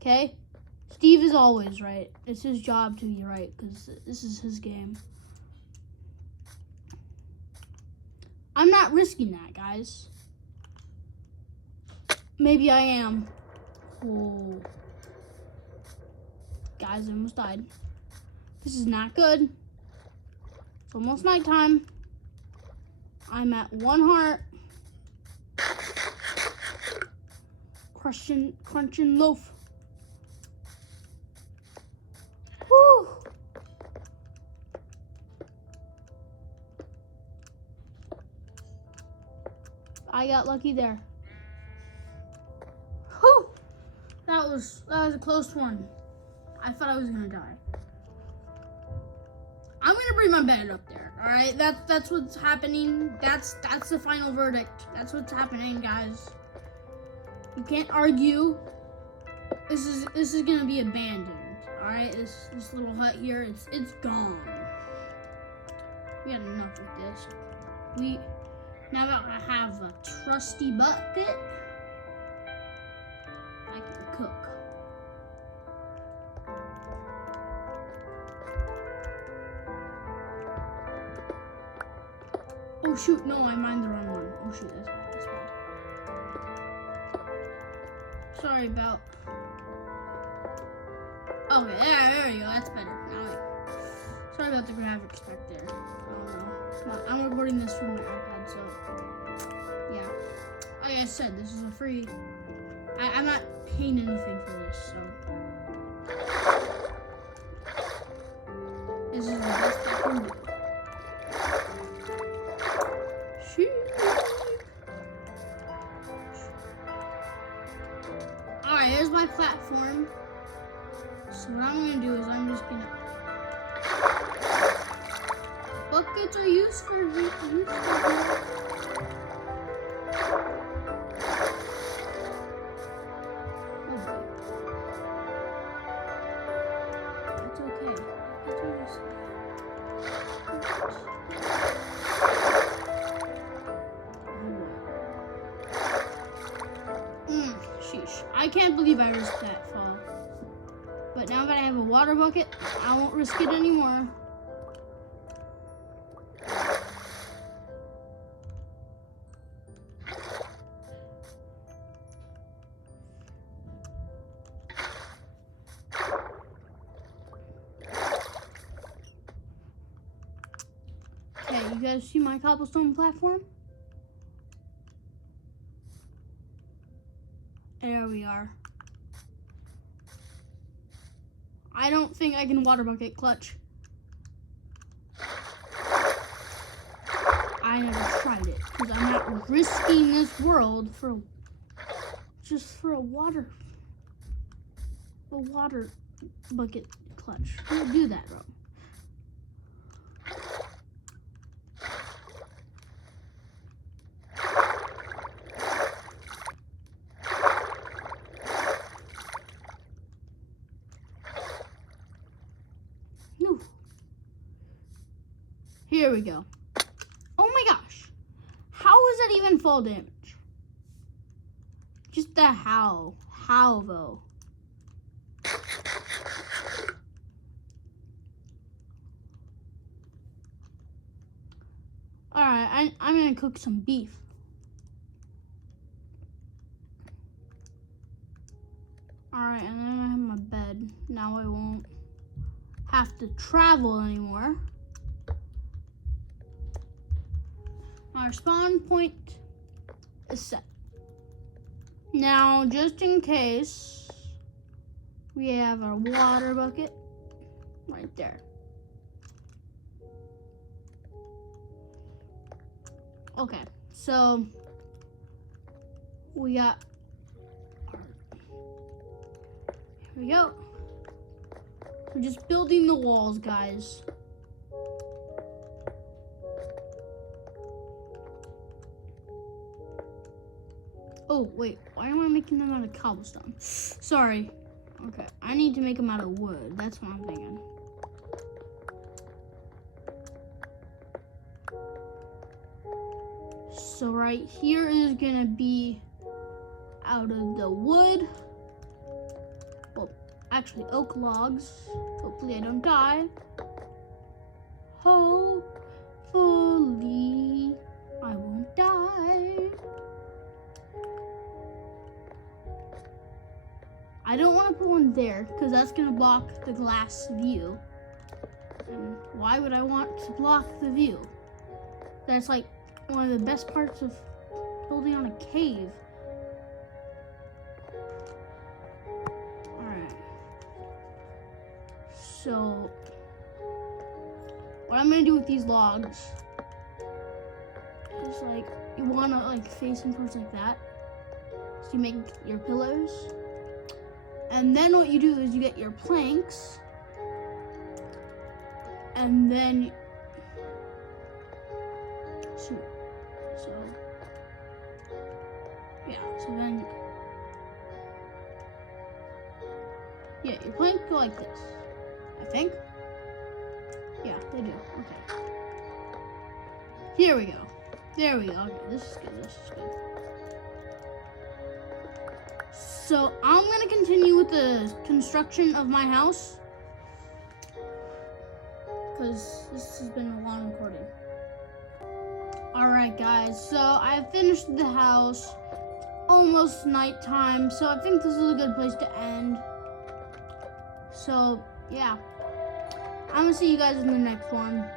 Okay? Steve is always right. It's his job to be right because this is his game. I'm not risking that, guys. Maybe I am. Whoa. Guys, I almost died. This is not good. It's almost nighttime. I'm at 1 heart. Crunching loaf. Whew. I got lucky there. Whew. That was a close one. I thought I was gonna die. I'm gonna bring my bed up there. All right, that's what's happening. That's the final verdict. That's what's happening, guys. You can't argue. This is gonna be abandoned. All right, this little hut here, it's gone. We had enough with this. We now that I have a trusty bucket, I can cook. Oh shoot, no, I mined the wrong one. Oh shoot, that's bad. Sorry about... Okay, there we go, that's better. Sorry about the graphics back there. I don't know. I'm recording this from my iPad, so... Yeah. Like I said, this is a free... I'm not paying anything for this, so... This is the best I can do. Alright, here's my platform. So what I'm gonna do is I'm just gonna... Buckets are useful. That's okay. Buckets are useful. Sheesh. I can't believe I risked that fall. But now that I have a water bucket, I won't risk it anymore. Okay, you guys see my cobblestone platform? There we are. I don't think I can water bucket clutch. I never tried it because I'm not risking this world for just for a water bucket clutch. Who would do that, bro? Here we go. Oh my gosh. How is that even fall damage? Just the how. How though? Alright, I'm gonna cook some beef. Alright, and then I have my bed. Now I won't have to travel anymore. Our spawn point is set. Now, just in case, we have our water bucket right there. Okay, so we got, here we go. We're just building the walls, guys. Oh, wait, why am I making them out of cobblestone? Sorry. Okay, I need to make them out of wood. That's what I'm thinking. So right here is gonna be out of the wood. actually oak logs. Hopefully I don't die. Hopefully I won't die. I don't want to put one there because that's going to block the glass view. And why would I want to block the view? That's like one of the best parts of building on a cave. Alright. So, what I'm going to do with these logs is like, you want to like face them towards like that. So you make your pillows. And then what you do is you get your planks, and then so then your planks go like this, I think. Yeah, they do. Okay. Here we go. There we go. Okay, this is good. This is good. So I'm gonna continue with the construction of my house because this has been a long recording. Alright guys, so I finished the house. Almost nighttime, so I think this is a good place to end. So yeah, I'm gonna see you guys in the next one.